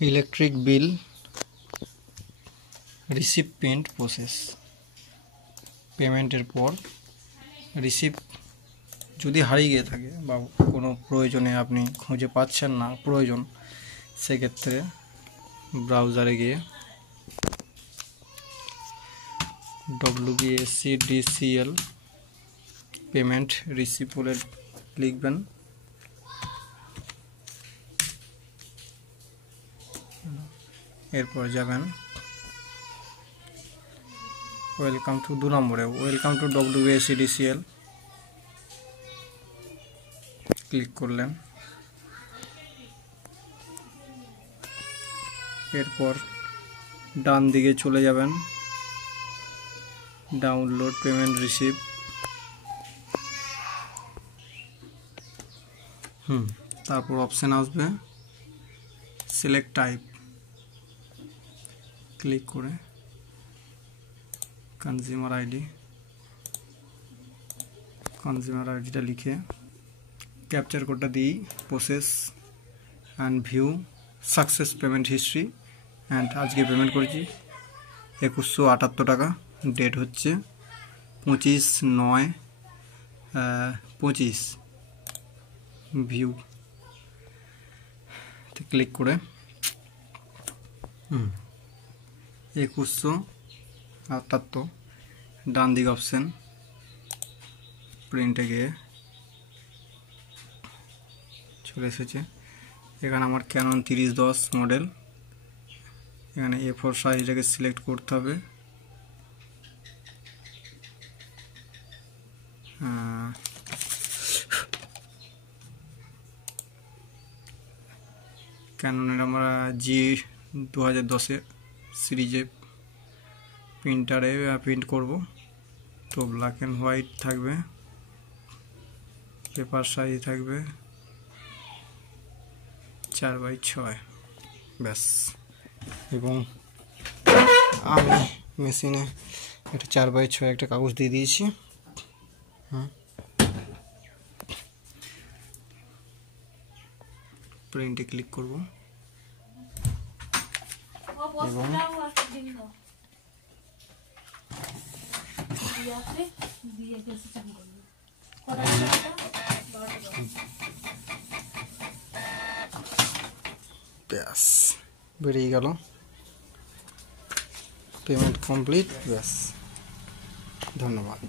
Electric bill receive payment process. পেমেন্টের পর receive যদি হারিয়ে গিয়ে থাকে বা কোনো প্রয়োজনে আপনি খুঁজে পাচ্ছেন না প্রয়োজন, সেক্ষেত্রে ব্রাউজারে গিয়ে WBSCDCL পেমেন্ট রিসিভ বলে লিখবেন। এরপর যাবেন ওয়েলকাম টু 2 নম্বরে ওয়েলকাম টু WBSCDCL ক্লিক করলেন। এরপর ডান দিকে চলে যাবেন, ডাউনলোড পেমেন্ট রিসিভ। তারপর অপশন আসবে সিলেক্ট টাইপ, ক্লিক করে কনজিউমার আইডিটা লিখে ক্যাপচার কোডটা দিই, process and view success payment history. And আজকে পেমেন্ট করেছি 2178 টাকা। ডেট হচ্ছে 25/9/25। ভিউ ক্লিক করে 2178 ডান দিকে অপশন প্রিন্টে গিয়ে চলে এসেছে। এখানে আমার ক্যানন 3010 মডেল। এখানে A4 সাইজটাকে সিলেক্ট করতে হবে। ক্যাননের আমরা G2010 সিরিজে প্রিন্টারে প্রিন্ট করব, তো ব্ল্যাক অ্যান্ড হোয়াইট থাকবে, পেপার সাইজ থাকবে 4/6 ব্যাস। এবং আমি মেশিনে একটা 4/6 একটা কাগজ দিয়ে দিয়েছি। প্রিন্টে ক্লিক করব এবং ব্যাস বেরিয়ে গেল, পেমেন্ট কমপ্লিট। ব্যাস, ধন্যবাদ।